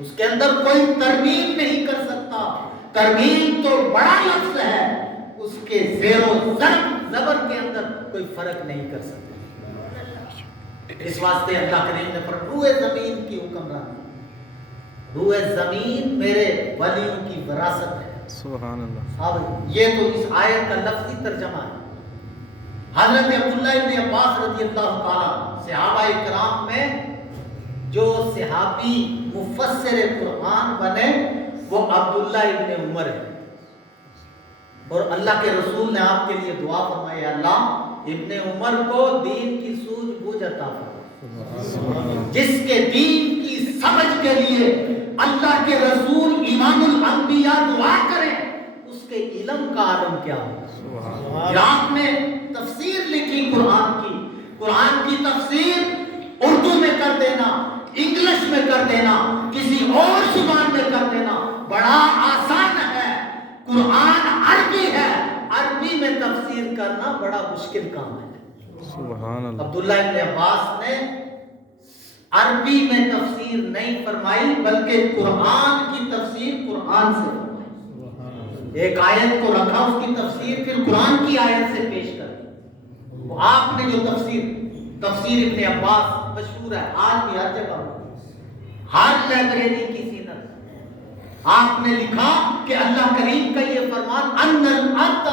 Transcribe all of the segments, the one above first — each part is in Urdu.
اس کے اندر کوئی ترمیم نہیں کر سکتا. ترمیم تو بڑا لفظ ہے، اس کے زیر و زبر کے اندر کوئی فرق نہیں کر سکتا. اس واسطے اللہ کریم نے فرمایا روح زمین کی حکمرانی، روح زمین میرے ولیوں کی وراثت ہے. سبحان اللہ. اب یہ تو اس آیت کا لفظی ترجمہ ہے. حضرت عبداللہ ابن عباس رضی اللہ تعالیٰ صحابہ کرام میں جو صحابی مفسر قرآن بنے وہ عبداللہ ابن عمر ہے. اور اللہ کے رسول نے آپ کے لیے دعا فرمائی، اللہ ابن عمر کو دین کی سوجھ بوجھ عطا فرما. جس کے دین کی سمجھ کے لیے اللہ کے رسول امام الانبیاء دعا کریں، اس کے علم کا عالم کیا ہوگا. عراق میں تفسیر لکھی قرآن کی تفسیر اردو میں کر دینا، انگلش میں کر دینا، کسی اور زبان میں کر دینا بڑا آسان ہے. قرآن عربی ہے، عربی میں تفسیر کرنا بڑا مشکل کام ہے. سبحان اللہ. عبداللہ ابن عباس نے عربی میں تفسیر نہیں فرمائی بلکہ قرآن کی تفسیر قرآن سے فرمائی. ایک آیت کو رکھا اس کی تفسیر، پھر قرآن کی آیت سے پیش کر دی. وہ آپ نے جو تفسیر ابن عباس مشہور ہے، آج بھی ہر جگہ ہر لائبریری کی زینت. آپ نے لکھا کہ اللہ کریم کا یہ فرمان ان الارض،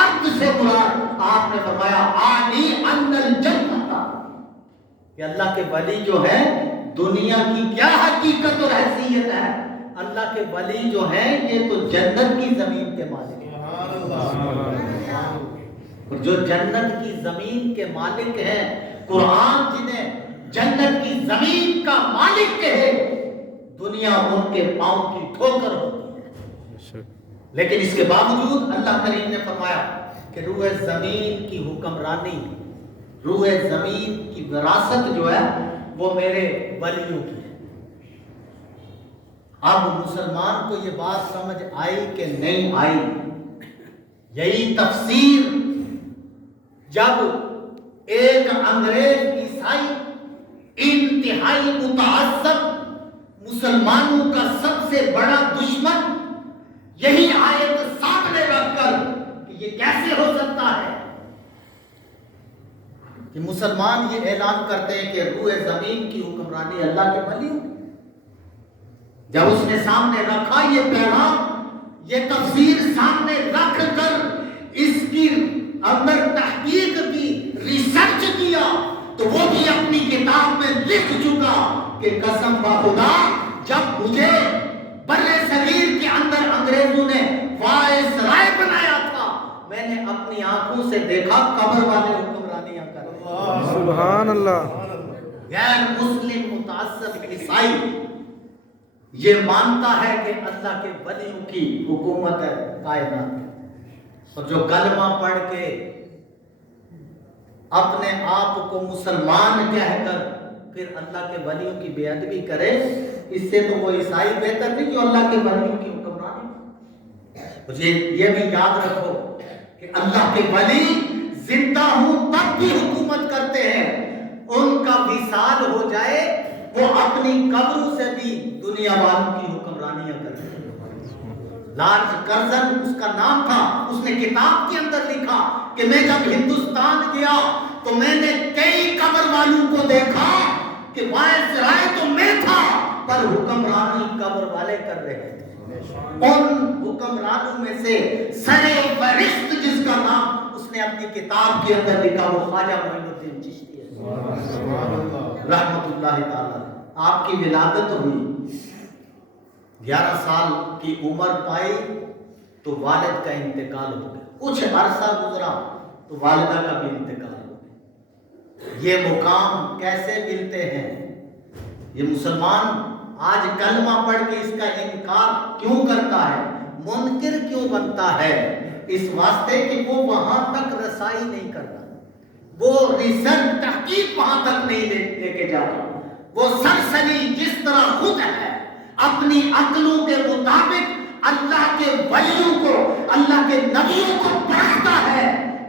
ارض سے مراد آپ نے فرمایا آنی ان الجنت، کہ اللہ کے ولی جو ہے دنیا کی کیا حقیقت اور حیثیت ہے. اللہ کے ولی جو ہیں یہ تو جنت کی زمین کے مالک ہیں. اور جو جنت کی زمین کے مالک ہیں، قرآن جنہیں جنت کی زمین کا مالک کہے، دنیا ان کے پاؤں کی ٹھوکر ہوتی ہے. لیکن اس کے باوجود اللہ کریم نے فرمایا کہ روح زمین کی حکمرانی، روح زمین کی وراثت جو ہے وہ میرے ولیوں کی ہے. اب مسلمان کو یہ بات سمجھ آئی کہ نہیں آئی؟ یہی تفسیر جب ایک انگریز عیسائی انتہائی متعصب، مسلمانوں کا سب سے بڑا دشمن، یہی آیت سامنے رکھ کر کہ یہ کیسے ہو سکتا ہے کہ مسلمان یہ اعلان کرتے ہیں کہ روح زمین کی حکمرانی اللہ کے ولیوں. جب اس نے سامنے رکھا یہ پیغام، یہ تفسیر سامنے رکھ کر اس کی اندر تحقیق کی، ریسرچ کیا، تو وہ بھی اپنی کتاب میں لکھ چکا کہ قسم بخدا جب مجھے برے صغیر کے اندر انگریزوں نے وائس رائے بنایا تھا، میں نے اپنی آنکھوں سے دیکھا قبر والے حکمرانیاں کر رہے ہیں. سبحان اللہ. غیر مسلم متعصب عیسائی یہ مانتا ہے کہ اللہ کے ولیوں کی حکومت ہے کائنات میں، اور جو کلمہ پڑھ کے اپنے آپ کو مسلمان کہہ کر پھر اللہ کے ولیوں کی بے ادبی کرے، اس سے تو وہ عیسائی بہتر نہیں جو اللہ کے ولیوں کی حکمرانی. یہ بھی یاد رکھو کہ اللہ کے ولی زندہ ہوں تب بھی حکومت کرتے ہیں، ان کا وصال ہو جائے وہ اپنی قبروں سے بھی دنیا والوں کی حکمرانیاں کرتے ہیں. لارڈ کرزن اس کا نام تھا، اس نے کتاب کے اندر لکھا کہ میں جب ہندوستان گیا تو میں نے کئی قبر والوں کو دیکھا کہ وائس رائے تو میں تھا پر حکمرانی قبر والے کر رہے تھے. ان حکمرانوں میں سے سر فہرست جس کا نام اس نے اپنی کتاب کے اندر لکھا وہ خواجہ معین الدین چشتی ہے رحمت اللہ تعالی. آپ کی ولادت ہوئی، 11 سال کی عمر پائی تو والد کا انتقال ہو گیا. کچھ عرصہ گزرا تو والدہ کا بھی انتقال ہو گیا. یہ مقام کیسے ملتے ہیں؟ یہ مسلمان آج کلمہ پڑھ کے اس کا انکار کیوں کرتا ہے، منکر کیوں بنتا ہے؟ اس واسطے کہ وہ وہاں تک رسائی نہیں کرتا، وہ ریسرچ تحقیق وہاں تک نہیں لے کے جاتا. وہ سرسری جس طرح خود ہے اپنی عقلوں کے مطابق اللہ کے ولیوں کو، اللہ کے نبیوں کو پڑھتا ہے،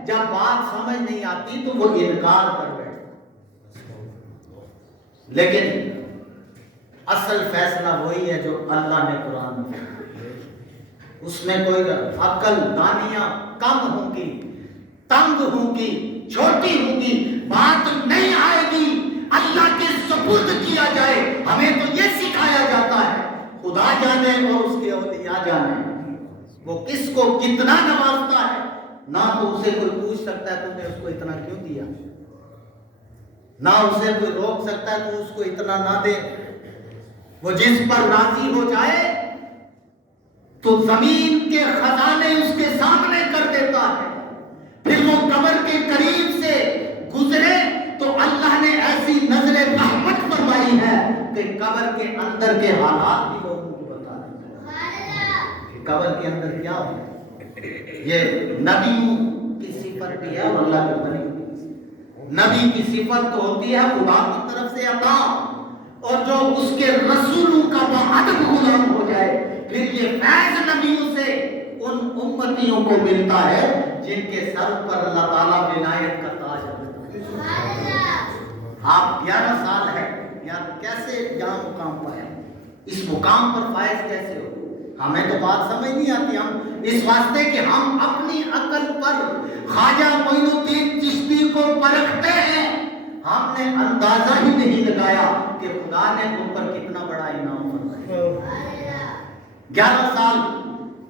جب بات سمجھ نہیں آتی تو وہ انکار کر بیٹھتا. لیکن اصل فیصلہ وہی ہے جو اللہ نے قرآن میں کیا۔ اس میں کوئی عقل دانیاں کم ہوں گی، تنگ ہوں گی، چھوٹی ہوں گی، بات نہیں آئے گی، اللہ کے سپرد کیا جائے۔ ہمیں تو یہ سکھایا جاتا ہے خدا جانے اور اس کے اولیاء جانے وہ کس کو کتنا نوازتا ہے، نہ تو اسے کوئی پوچھ سکتا ہے تم نے اس کو اتنا کیوں دیا، نہ اسے کوئی روک سکتا ہے تو اس کو اتنا نہ دے۔ وہ جس پر راضی ہو جائے تو زمین کے خزانے اس کے سامنے کر دیتا ہے، پھر وہ قبر کے قریب سے گزرے تو اللہ نے ایسی نظر رحمت فرمائی ہے کہ قبر کے اندر کے حالات بھی لوگوں کو بتا دیتا ہے کہ قبر کے اندر کیا ہو۔ یہ نبیوں کی صفت بھی ہے اور اللہ کے بنی نبی کی صفت تو ہوتی ہے خدا کی طرف سے عطا، اور جو اس کے رسولوں کا باادب غلام ہو جائے پھر یہ فیض نبیوں سے ان امتیوں کو ملتا ہے جن کے سر پر اللہ تعالیٰ ولایت کا تاج رکھتا ہے۔ آپ 11 سال ہے یار کیسے یہاں مقام پایا، اس مقام پر فائز کیسے ہو؟ ہمیں تو بات سمجھ نہیں آتی، ہم اس واسطے کہ ہم اپنی عقل پر خواجہ معین الدین چشتی کو پرکھتے ہیں، ہم نے اندازہ ہی نہیں لگایا کہ خدا نے ان پر کتنا بڑا انعام فرمایا۔ 11 سال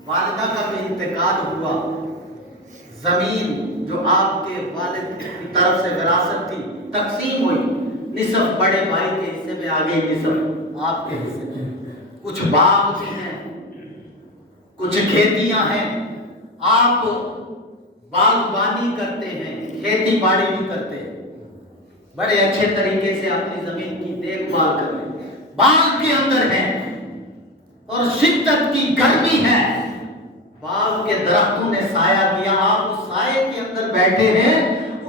والدہ کا بھی انتقال ہوا، زمین جو آپ کے والد کی طرف سے وراثت تھی تقسیم ہوئی، نصف بڑے بھائی کے حصے میں آگے، نصف آپ کے حصے میں، کچھ باغ بھی ہیں، کچھ کھیتیاں ہیں، آپ باغبانی کرتے ہیں، کھیتی باڑی بھی کرتے ہیں، بڑے اچھے طریقے سے اپنی زمین کی دیکھ بھال کر لیں، باغ کے اندر ہیں اور شدت کی گرمی ہے، باغ کے درختوں نے سایہ دیا، آپ اس سائے کے اندر بیٹھے ہیں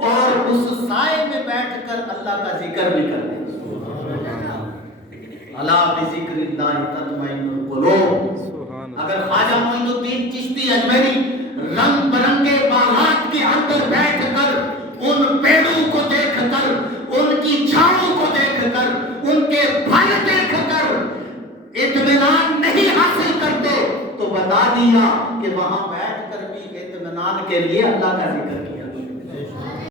اور اس سائے میں بیٹھ کر اللہ کا ذکر بھی کر رہے ہیں۔ الا بذکر اللہ تطمئن القلوب۔ اگر خواجہ معین الدین چشتی اجمیری رنگ برنگے باغات کے اندر بیٹھ کر ان پیڑوں کو دیکھ کر، ان کی چھاؤں کو دیکھ کر، ان کے پھل دیکھ کر اطمینان نہیں حاصل کرتے تو بتا دیا کہ وہاں بیٹھ کر بھی اطمینان کے لیے اللہ کا ذکر